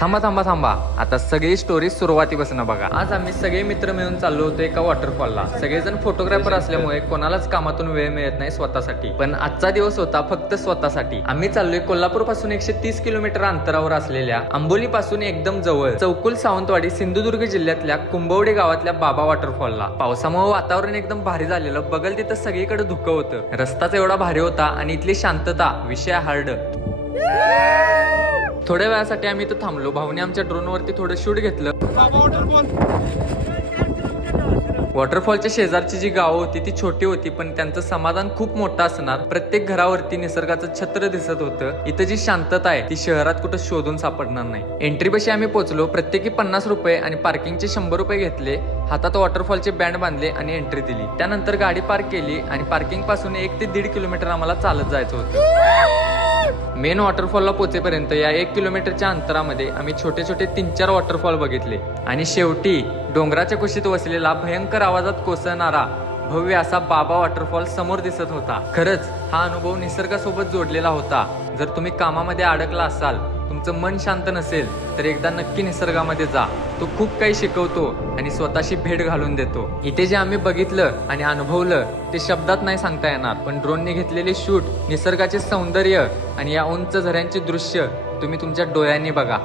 थांबा थांबा थांबा, आता सगळी स्टोरी सुरुवातीपासून बघा। आज आम्ही सगळे मित्र मिळून चाललो होतो एका वॉटरफॉलला। सगळेजण फोटोग्राफर असल्यामुळे कोणालाच कामातून वेळ मिळत नाही स्वतःसाठी, पण आजचा दिवस होता फक्त स्वतःसाठी। आम्ही चाललोय कोल्हापूर पासून 130 किलोमीटर अंतरावर असलेल्या आंबोली पासून एकदम जवळ चौकुल सावंतवाडी सिंधुदुर्ग जिल्ह्यातल्या कुंभवडे गावातल्या बाबा वॉटरफॉलला। पावसामुळे वातावरण एकदम भारी झालेलं, बगल तिथं सगळीकडे धुकं होतं। रस्ताच एवढा भारी होता आणि इथली शांतता विषय हार्ड। थोड्या वेळासाठी आम्ही इथं थांबलो। भाऊने आमच्या ड्रोन वरती थोडं शूट घेतलं। वॉटरफॉलच्या शेजारची जी गावं होती ती छोटी होती, पण त्यांचं समाधान खूप मोठं असणार। प्रत्येक घरावरती निसर्गाचं छत्र दिसत होतं। इथं जी शांतता आहे ती शहरात कुठं शोधून सापडणार नाही। एंट्री पाशी आम्ही पोहोचलो। प्रत्येकी 50 रुपये आणि पार्किंगचे 100 रुपये घेतले। हातात वॉटरफॉलचे बँड बांधले आणि एंट्री दिली। त्यानंतर गाडी पार्क केली आणि पार्किंग पासून 1 ते 1.5 किलोमीटर आम्हाला चालत जायचं होतं। मेन वॉटरफॉलला पोहोचेपर्यंत या 1 किलोमीटरच्या अंतरामध्ये आम्ही छोटे छोटे 3-4 वॉटरफॉल बघितले आणि शेवटी डोंगराच्या कुशीत वसलेला भयंकर आवाजात कोसळणारा भव्य असा बाबा वॉटरफॉल समोर दिसत होता। खरंच हा अनुभव निसर्गासोबत जोडलेला होता। जर तुम्ही कामामध्ये अडकला असाल, तुमचं मन शांत नसेल, तर एकदा नक्की निसर्गामध्ये जा। तो खूप काही शिकवतो आणि स्वतःशी भेट घालून देतो। इथे जे आम्ही बघितलं आणि अनुभवलं ते शब्दात नाही सांगता येणार, पण ड्रोनने घेतलेले शूट, निसर्गाचे सौंदर्य आणि या उंच झऱ्यांचे दृश्य तुम्ही तुमच्या डोळ्यांनी बघा।